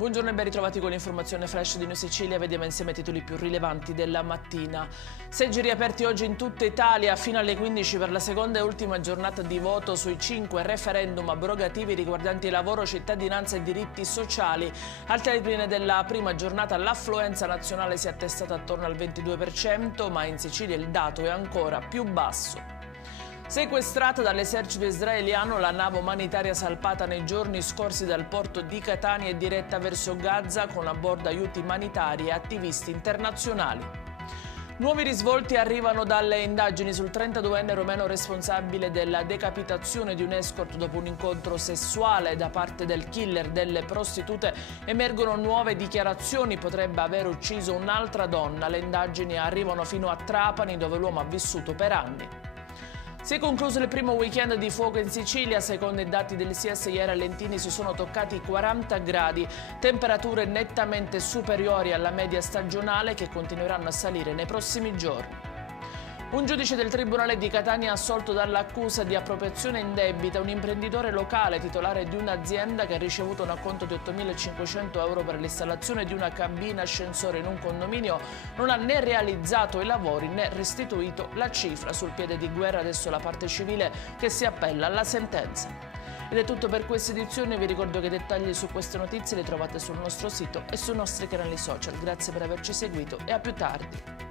Buongiorno e ben ritrovati con l'informazione flash di New Sicilia. Vediamo insieme i titoli più rilevanti della mattina. Seggi riaperti oggi in tutta Italia fino alle 15 per la seconda e ultima giornata di voto sui 5 referendum abrogativi riguardanti lavoro, cittadinanza e diritti sociali. Al termine della prima giornata l'affluenza nazionale si è attestata attorno al 22%, ma in Sicilia il dato è ancora più basso. Sequestrata dall'esercito israeliano, la nave umanitaria salpata nei giorni scorsi dal porto di Catania è diretta verso Gaza con a bordo aiuti umanitari e attivisti internazionali. Nuovi risvolti arrivano dalle indagini sul 32enne romeno responsabile della decapitazione di un escort dopo un incontro sessuale da parte del killer delle prostitute. Emergono nuove dichiarazioni, potrebbe aver ucciso un'altra donna. Le indagini arrivano fino a Trapani, dove l'uomo ha vissuto per anni. Si è concluso il primo weekend di fuoco in Sicilia. Secondo i dati del SIES, ieri a Lentini si sono toccati i 40 gradi, temperature nettamente superiori alla media stagionale che continueranno a salire nei prossimi giorni. Un giudice del Tribunale di Catania ha assolto dall'accusa di appropriazione indebita un imprenditore locale titolare di un'azienda che ha ricevuto un acconto di 8.500 euro per l'installazione di una cabina ascensore in un condominio, non ha né realizzato i lavori né restituito la cifra. Sul piede di guerra adesso la parte civile che si appella alla sentenza. Ed è tutto per questa edizione. Vi ricordo che i dettagli su queste notizie li trovate sul nostro sito e sui nostri canali social. Grazie per averci seguito e a più tardi.